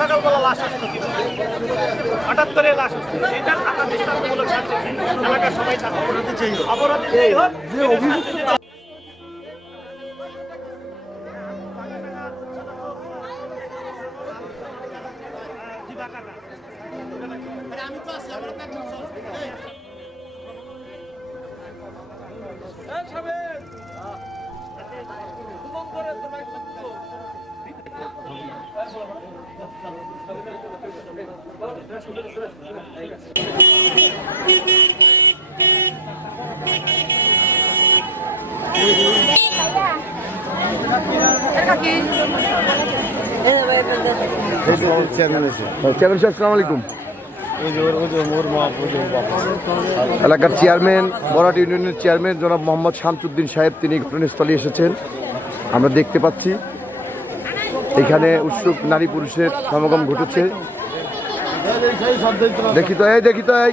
সকালবেলা লাশ আসতো কি হঠাৎ করে লাশ আসতো। এটার থাকা দৃষ্টান্তমূলক শাস্তি। এলাকার সবাই অপরাধী হোক শাস্তি দিতে আলাইকুম এলাকার চেয়ারম্যান বরাট ইউনিয়নের চেয়ারম্যান জনাব মোহাম্মদ শামসুদ্দিন সাহেব, তিনি ঘটনাস্থলে এসেছেন। আমরা দেখতে পাচ্ছি এখানে উৎসুক নারী পুরুষের সমাগম ঘটেছে। দেখি তো এই দেখি তো এই।